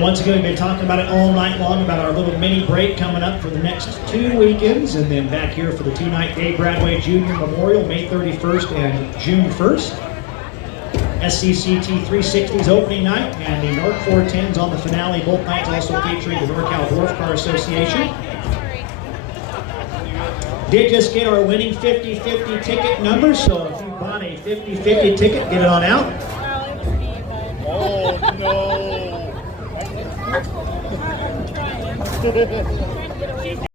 Once again, we've been talking about it all night long, about our little mini break coming up for the next 2 weekends, and then back here for the two-night Dave Bradway Jr. Memorial, May 31st and June 1st. SCCT 360's opening night, and the North 410s on the finale, both nights also featuring the NorCal Dwarf Car Association. Did just get our winning 50-50 ticket number, so if you bought a 50-50 ticket, get it on out. Oh no!